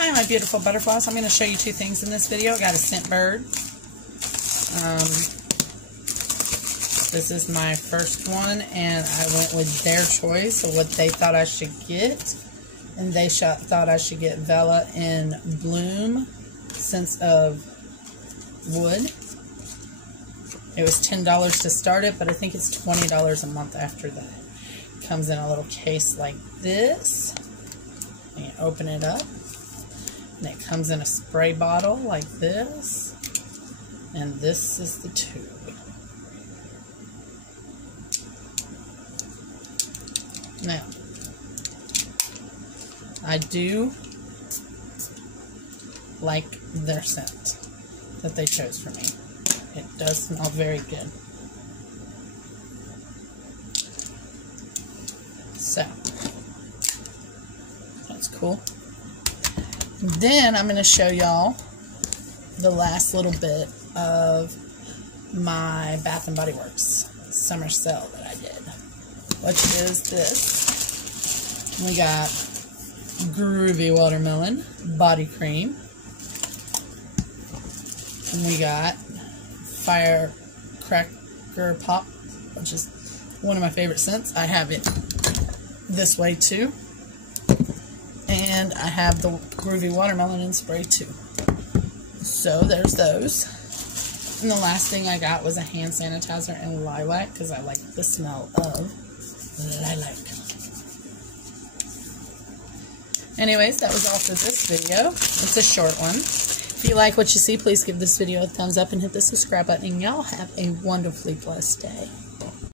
Hi, my beautiful butterflies. I'm going to show you two things in this video. I got a scent bird. This is my first one, and I went with their choice of what they thought I should get. And they thought I should get Vela in Bloom, Scents of Wood. It was $10 to start it, but I think it's $20 a month after that. It comes in a little case like this. And you open it up. And it comes in a spray bottle like this. And this is the tube. Now, I do like their scent that they chose for me. It does smell very good. So, that's cool. Then I'm going to show y'all the last little bit of my Bath & Body Works summer sale that I did, which is this. We got Groovy Watermelon Body Cream. And we got Firecracker Pop, which is one of my favorite scents. I have it this way too. And I have the Groovy Watermelon in spray too. So there's those. And the last thing I got was a hand sanitizer in lilac because I like the smell of lilac. Anyways, that was all for this video. It's a short one. If you like what you see, please give this video a thumbs up and hit the subscribe button. And y'all have a wonderfully blessed day.